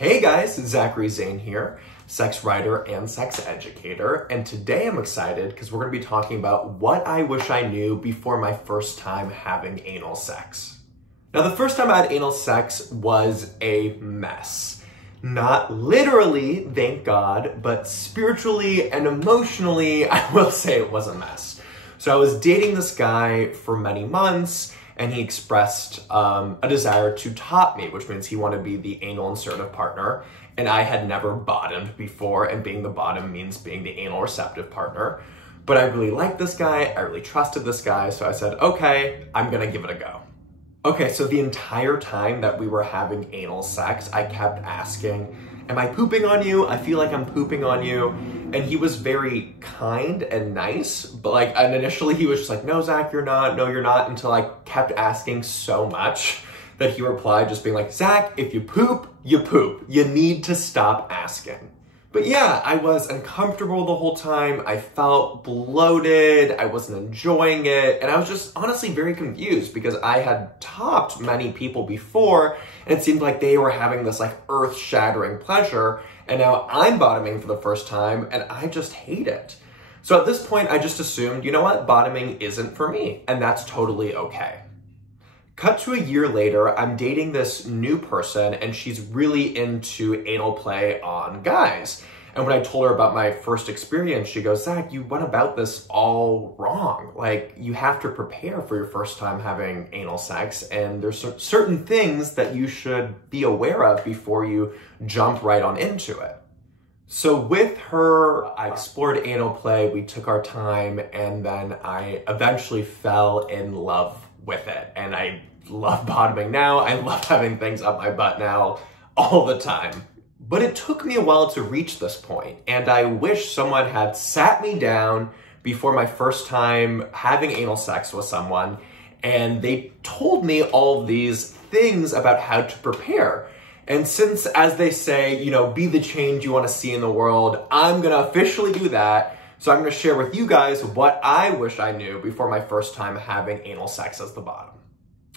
Hey guys, Zachary Zane here, sex writer and sex educator, and today I'm excited because we're going to be talking about what I wish I knew before my first time having anal sex. Now, the first time I had anal sex was a mess. Not literally, thank God, but spiritually and emotionally, I will say it was a mess. So I was dating this guy for many months, and he expressed a desire to top me, which means he wanted to be the anal insertive partner, and I had never bottomed before, and being the bottom means being the anal receptive partner. But I really liked this guy, I really trusted this guy, so I said, okay, I'm gonna give it a go. Okay, so the entire time that we were having anal sex, I kept asking, am I pooping on you? I feel like I'm pooping on you. And he was very kind and nice, but and initially he was just like, no, Zach, you're not, no, you're not, until I kept asking so much that he replied just being like, Zach, if you poop, you poop. You need to stop asking. But yeah, I was uncomfortable the whole time. I felt bloated. I wasn't enjoying it. And I was just honestly very confused because I had topped many people before and it seemed like they were having this earth-shattering pleasure. And now I'm bottoming for the first time and I just hate it. So at this point, I just assumed, you know what? Bottoming isn't for me, and that's totally okay. Cut to a year later, I'm dating this new person and she's really into anal play on guys. And when I told her about my first experience, she goes, Zach, you went about this all wrong. You have to prepare for your first time having anal sex, and there's certain things that you should be aware of before you jump right on into it. So with her, I explored anal play, we took our time, and then I eventually fell in love with it. And I love bottoming now. I love having things up my butt now all the time. But it took me a while to reach this point, and I wish someone had sat me down before my first time having anal sex with someone, and they told me all these things about how to prepare. And since, as they say, be the change you want to see in the world, I'm gonna officially do that. So I'm gonna share with you guys what I wish I knew before my first time having anal sex as the bottom.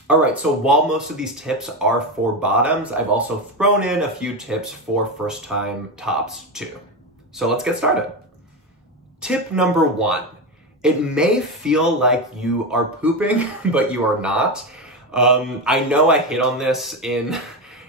All right, so while most of these tips are for bottoms, I've also thrown in a few tips for first-time tops too. So let's get started. Tip number 1, it may feel like you are pooping, but you are not. I know I hit on this in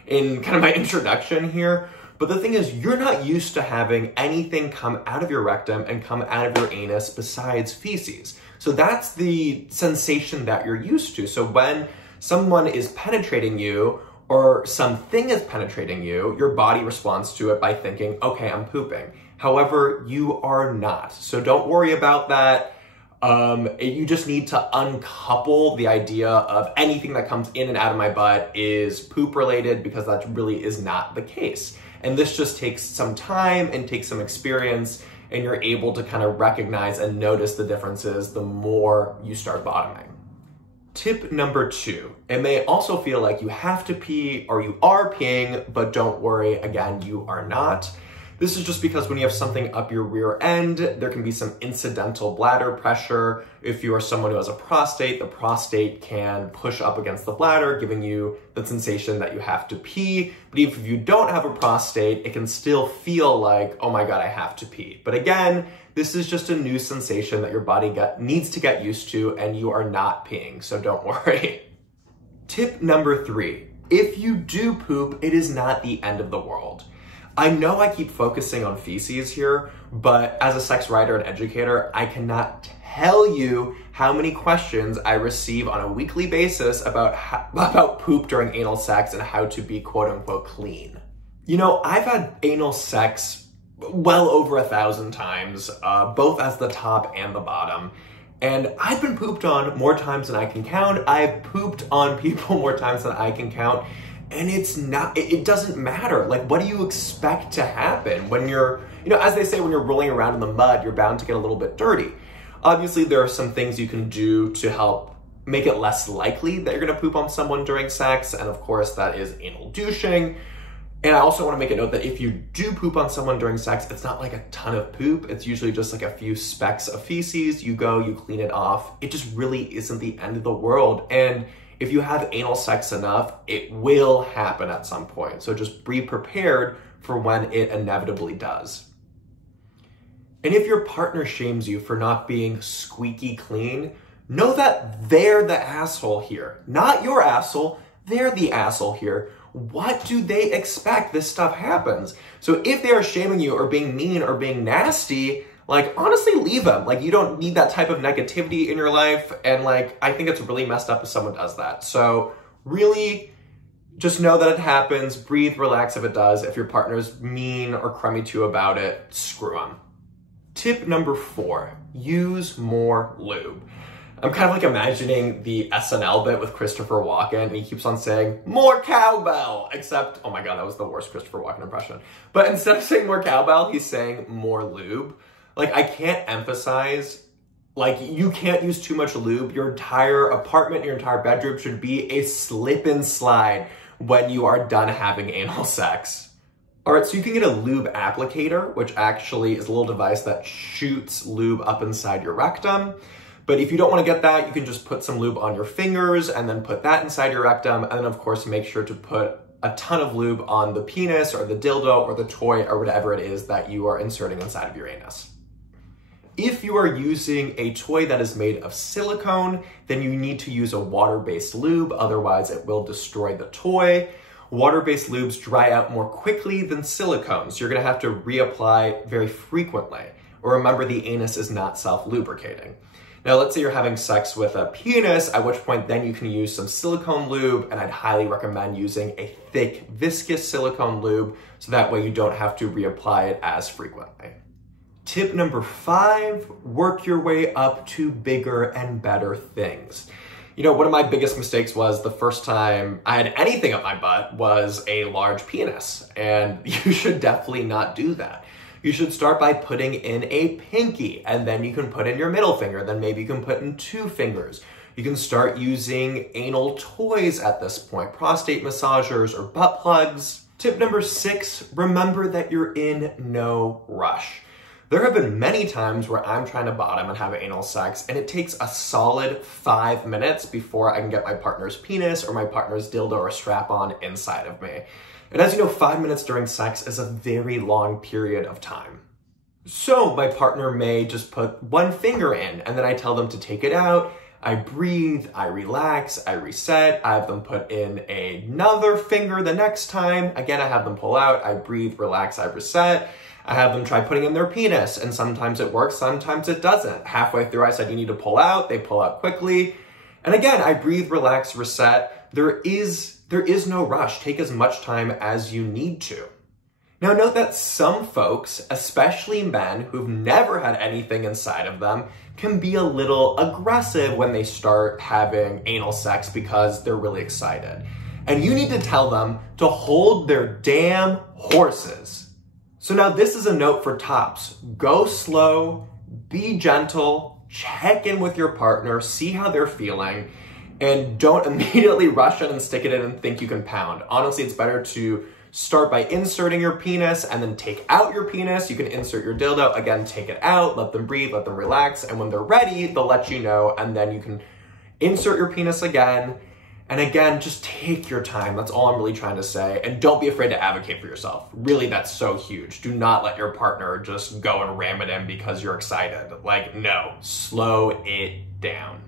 kind of my introduction here, but the thing is, you're not used to having anything come out of your rectum and come out of your anus besides feces. So that's the sensation that you're used to. So when someone is penetrating you or something is penetrating you, your body responds to it by thinking, okay, I'm pooping. However, you are not. So don't worry about that. You just need to uncouple the idea of anything that comes in and out of my butt is poop related, because that really is not the case. And this just takes some time and takes some experience, and you're able to kind of recognize and notice the differences the more you start bottoming. Tip number 2, it may also feel like you have to pee or you are peeing, but don't worry, again, you are not. This is just because when you have something up your rear end, there can be some incidental bladder pressure. If you are someone who has a prostate, the prostate can push up against the bladder, giving you the sensation that you have to pee. But even if you don't have a prostate, it can still feel like, oh my God, I have to pee. But again, this is just a new sensation that your body needs to get used to, and you are not peeing, so don't worry. Tip number 3, if you do poop, it is not the end of the world. I know I keep focusing on feces here, but as a sex writer and educator, I cannot tell you how many questions I receive on a weekly basis about poop during anal sex and how to be quote unquote clean. I've had anal sex well over 1,000 times, both as the top and the bottom. And I've been pooped on more times than I can count. I've pooped on people more times than I can count. And it doesn't matter. What do you expect to happen when you're, as they say, when you're rolling around in the mud, you're bound to get a little bit dirty. Obviously, there are some things you can do to help make it less likely that you're gonna poop on someone during sex. And of course, that is anal douching. And I also wanna make a note that if you do poop on someone during sex, it's not a ton of poop. It's usually just a few specks of feces. You go, you clean it off. It just really isn't the end of the world. And If you have anal sex enough, it will happen at some point. So just be prepared for when it inevitably does. And if your partner shames you for not being squeaky clean, know that they're the asshole here. Not your asshole, they're the asshole here. What do they expect? This stuff happens. So if they are shaming you or being mean or being nasty, like, honestly, leave them. Like, you don't need that type of negativity in your life. And like, I think it's really messed up if someone does that. So really, just know that it happens. Breathe, relax if it does. If your partner's mean or crummy to you about it, screw them. Tip number 4, use more lube. I'm kind of like imagining the SNL bit with Christopher Walken, and he keeps on saying, more cowbell, except, oh my God, that was the worst Christopher Walken impression. But instead of saying more cowbell, he's saying more lube. Like, I can't emphasize, like, you can't use too much lube. Your entire apartment, your entire bedroom should be a slip and slide when you are done having anal sex. All right, so you can get a lube applicator, which actually is a little device that shoots lube up inside your rectum. But if you don't want to get that, you can just put some lube on your fingers and then put that inside your rectum. And then of course, make sure to put a ton of lube on the penis or the dildo or the toy or whatever it is that you are inserting inside of your anus. If you are using a toy that is made of silicone, then you need to use a water-based lube, otherwise it will destroy the toy. Water-based lubes dry out more quickly than silicone, so you're gonna have to reapply very frequently. Or remember, the anus is not self-lubricating. Now, let's say you're having sex with a penis, at which point then you can use some silicone lube, and I'd highly recommend using a thick, viscous silicone lube, so that way you don't have to reapply it as frequently. Tip number 5, work your way up to bigger and better things. You know, one of my biggest mistakes was the first time I had anything up my butt was a large penis, and you should definitely not do that. You should start by putting in a pinky, and then you can put in your middle finger, then maybe you can put in 2 fingers. You can start using anal toys at this point, prostate massagers or butt plugs. Tip number 6, remember that you're in no rush. There have been many times where I'm trying to bottom and have anal sex, and it takes a solid 5 minutes before I can get my partner's penis or my partner's dildo or strap-on inside of me. And as you know, 5 minutes during sex is a very long period of time. So my partner may just put 1 finger in, and then I tell them to take it out. I breathe, I relax, I reset. I have them put in another finger the next time. Again, I have them pull out. I breathe, relax, I reset. I have them try putting in their penis, and sometimes it works, sometimes it doesn't. Halfway through, I said, you need to pull out. They pull out quickly. And again, I breathe, relax, reset. There is no rush. Take as much time as you need to. Now, note that some folks, especially men who've never had anything inside of them, can be a little aggressive when they start having anal sex because they're really excited. And you need to tell them to hold their damn horses. So now this is a note for tops. Go slow, be gentle, check in with your partner, see how they're feeling, and don't immediately rush in and stick it in and think you can pound. Honestly, it's better to start by inserting your penis and then take out your penis. You can insert your dildo, again, take it out, let them breathe, let them relax, and when they're ready, they'll let you know, and then you can insert your penis again. And again, just take your time. That's all I'm really trying to say. And don't be afraid to advocate for yourself. Really, that's so huge. Do not let your partner just go and ram it in because you're excited. Like, no, slow it down.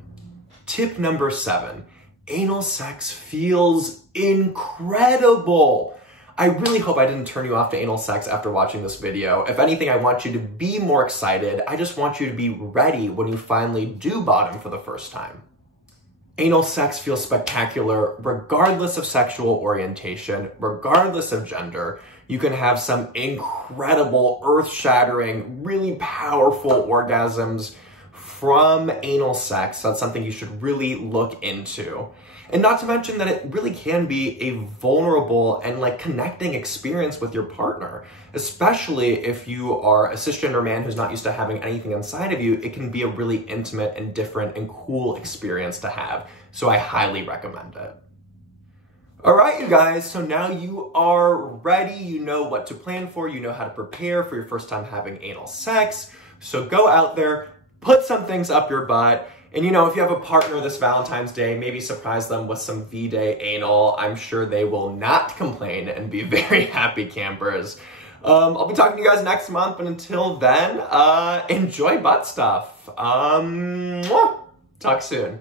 Tip number 7, anal sex feels incredible. I really hope I didn't turn you off to anal sex after watching this video. If anything, I want you to be more excited. I just want you to be ready when you finally do bottom for the first time. Anal sex feels spectacular regardless of sexual orientation, regardless of gender. You can have some incredible, earth-shattering, really powerful orgasms from anal sex. That's something you should really look into. And not to mention that it really can be a vulnerable and like connecting experience with your partner, especially if you are a cisgender man who's not used to having anything inside of you. It can be a really intimate and different and cool experience to have. So I highly recommend it. All right, you guys, so now you are ready. You know what to plan for. You know how to prepare for your first time having anal sex. So go out there, put some things up your butt, And you know, if you have a partner this Valentine's Day, maybe surprise them with some V-Day anal. I'm sure they will not complain and be very happy campers. I'll be talking to you guys next month, but until then, enjoy butt stuff. Talk soon.